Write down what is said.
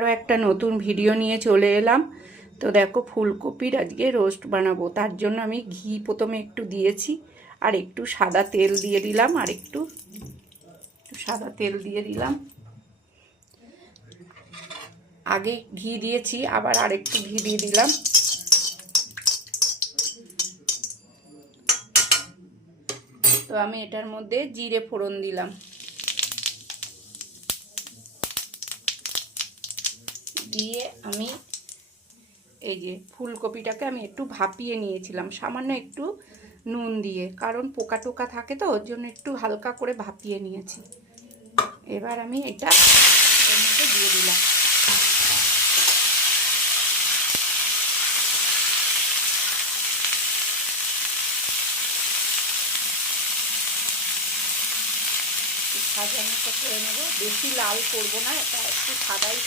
আরও একটা নতুন ভিডিও নিয়ে চলে এলাম। তো দেখো ফুলকপির আজকে রোস্ট বানাবো, তার জন্য আমি ঘি প্রথমে একটু দিয়েছি, আর একটু সাদা তেল দিয়ে দিলাম, আর একটু সাদা তেল দিয়ে দিলাম। আগে ঘি দিয়েছি, আবার আরেকটু ঘি দিয়ে দিলাম। তো আমি এটার মধ্যে জিরে ফোড়ন দিলাম, দিয়ে আমি এই যে ফুলকপিটাকে আমি একটু ভাপিয়ে নিয়েছিলাম সামান্য একটু নুন দিয়ে, কারণ পোকা টোকা থাকে তো ওর জন্য একটু হালকা করে ভাপিয়ে নিয়েছি। এবার আমি এটা এর মধ্যে দিয়ে দিলাম। ভাজার মতো করে নেবো, বেশি লাল করবো না, এটা একটু সাদাই